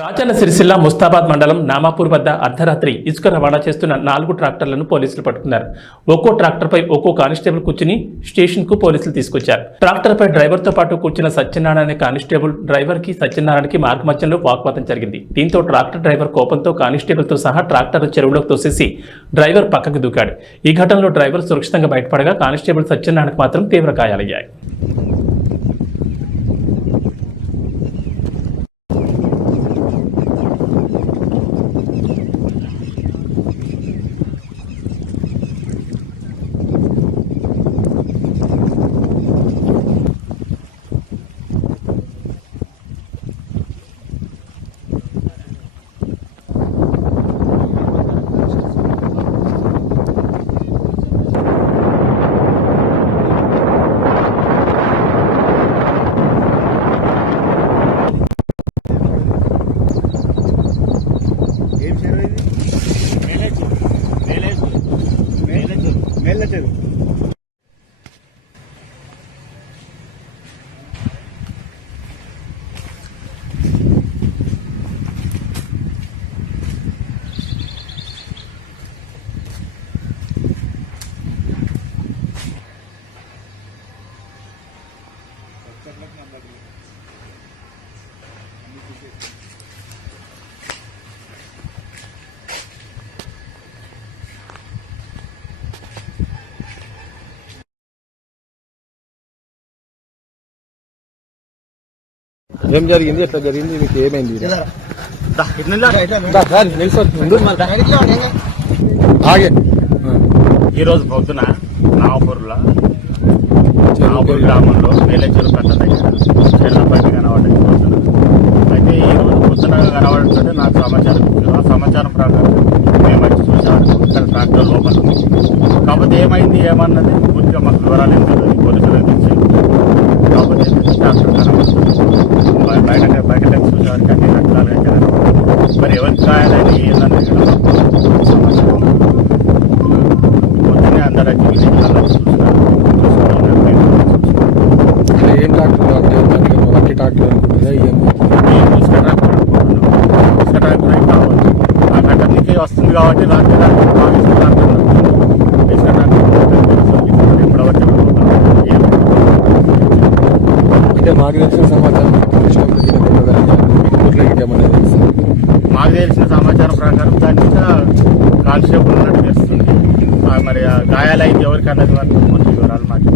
రాజన్న సిరిసిల్ల ముస్తాబాద్ మండలం నామాపూర్ వద్ద అర్ధరాత్రి ఇసుక రవాణా చేస్తున్న నాలుగు ట్రాక్టర్లను పోలీసులు పట్టుకున్నారు. ఒక్కో ట్రాక్టర్పై ఒక్కో కానిస్టేబుల్ కూర్చుని స్టేషన్కు పోలీసులు తీసుకొచ్చారు. ట్రాక్టర్పై డ్రైవర్తో పాటు కూర్చున్న సత్యనారాయణ అనే కానిస్టేబుల్ డ్రైవర్కి సత్యనారాయణకి మార్గమధ్యంలో వాగ్వాదం జరిగింది. దీంతో ట్రాక్టర్ డ్రైవర్ కోపంతో కానిస్టేబుల్తో సహా ట్రాక్టర్ చెరువులోకి తోసేసి డ్రైవర్ పక్కకు దూకాడు. ఈ ఘటనలో డ్రైవర్ సురక్షితంగా బయటపడగా కానిస్టేబుల్ సత్యనారాయణకు మాత్రం తీవ్ర గాయాలయ్యాయి. ఇది మేళ్ళ చెరువు ఏం జరిగింది? ఎట్లా జరిగింది? మీకు ఏమైంది. ఆగే. ఈ రోజు పొద్దున నాగపూర్లో నాగపూర్ గ్రామంలో మేలేశ్వర కట్ట దగ్గర చెల్లపల్లి కనబడింది పొద్దున. అయితే ఈ రోజు పొద్దున కనబడుతుంటే నాకు సమాచారం. ఆ సమాచారం ప్రకారం మేము వచ్చి చూసాము ఇక్కడ ట్రాక్టర్ లోపల. కాకపోతే ఏమైంది ఏమన్నది పూర్తిగా మాకు వివరాలు చూసేవారికి అన్ని మరి ఎవరికి కాయాలని ఏందని పొద్దున్నే అందరూ వచ్చి ఏం డాక్టర్ వట్టి డాక్టర్ అనుకుంటుందా ఏం ఇసుక ట్రాక్టర్ అనుకుంటున్నాం. ఇసుక ఏం ఆ వస్తుంది కాబట్టి అంటే మాకు తెలిసిన సమాచారం కోట్ల తెలుసు మాకు తెలిసిన సమాచారం ప్రకారం దాని మీద కానిస్టేబుల్ ఉన్నట్టు తెలుస్తుంది. మరి గాయాలైతే ఎవరికన్నది అన్నది మంచి వివరాలు మాకు